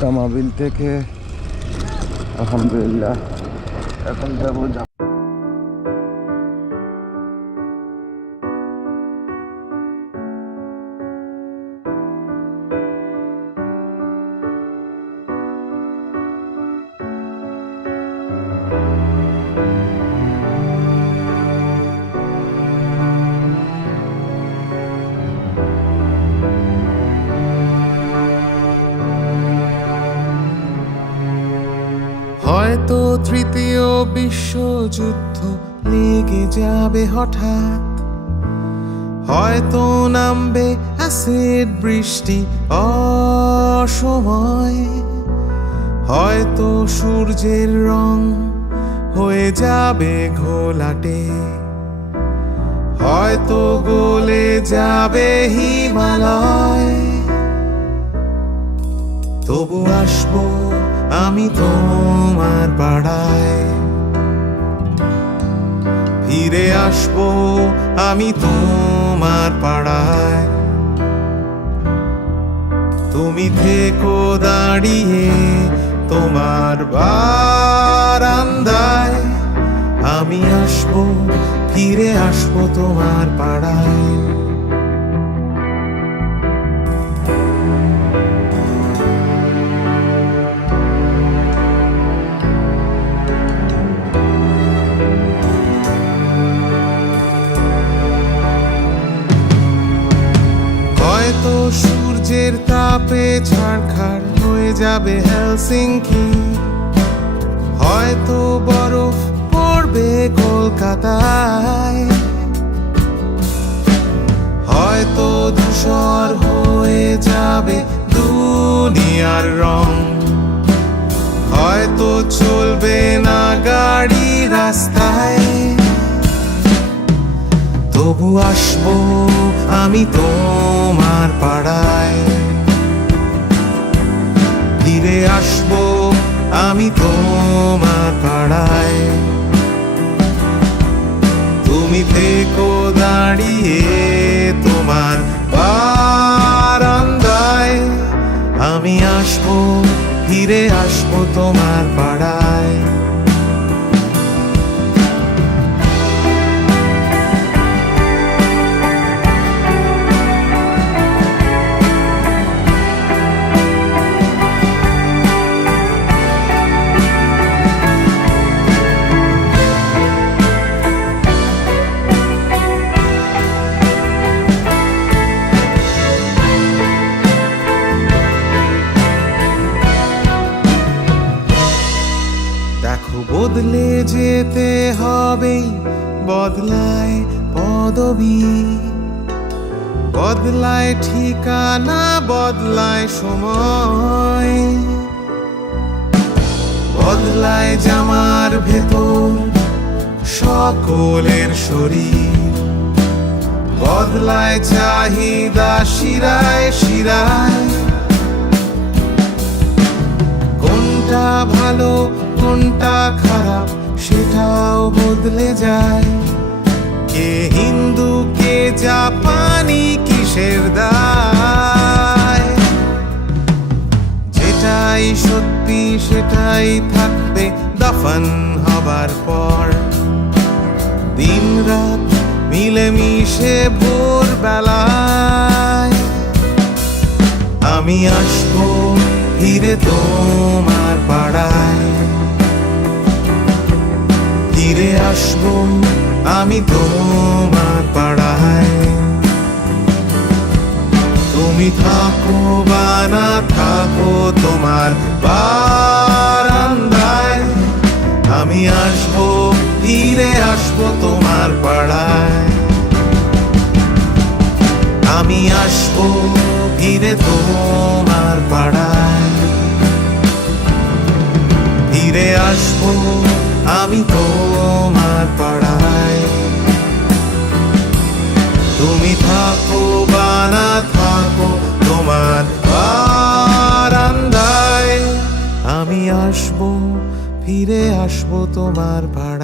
তামাবিল থেকে আলহামদুলিল্লাহ এখন যাব জাম- হয়তো তৃতীয় বিশ্বযুদ্ধ লেগে যাবে হঠাৎ। হয়তো নামবে অ্যাসিড বৃষ্টি অসময়। হয়তো সূর্যের রং হয়ে যাবে ঘোলাটে। হয়তো গলে যাবে হিমালয়। তবু আসব আমি তোমার পাড়ায়। ফিরে আসব আমি তোমার পাড়ায়। তুমি থেকো দাঁড়িয়ে তোমার বারান্দায়। আমি আসব, ফিরে আসব তোমার পাড়ায়। তাপে ঝাড়খাড় হয়ে যাবে হেলসিংকি হয়তো বরফ পড়বে কলকাতায়। হয়তো ধূসর হয়ে যাবে দুনিয়ার রং। হয়তো চলবে না গাড়ি রাস্তায়। তবু আসব আমি তোমার পাড়ায়। ফিরে আসব আমি তোমার পাড়ায়। তুমি থেকো দাঁড়িয়ে তোমার বারান্দায়। আমি আসব, ফিরে আসব তোমার পাড়ায়। বদলে যেতে হবে, বদলায় পদবি। বদলায় ঠিকানা, বদলায় সময়। বদলায় জামার ভেতর সকলের শরীর। বদলায় চাহিদা, শিরায় শিরায় কোনটা খারাপ, সেটাও বদলে যায়। কে হিন্দু, কে জাপানি কিসের দায়? যেটাই সত্যি, সেটাই থাকবে দফন হবার পর। দিন রাত মিলেমিশে ভোর বেলায় আমি আসব ফিরে তোমার ফিরে আসব আমি তোমার পাড়ায়। তুমি থাকো বা না থাকো তোমার বারান্দায়। আমি আসব, ফিরে আসব তোমার পাড়ায়। আমি আসব, ফিরে তোমার পাড়ায়। ফিরে আসব আমি তোমার পাড়ায়। তুমি থাকো বা না থাকো, তোমার বারান্দায়। আমি আসব, ফিরে আসব তোমার পাড়ায়।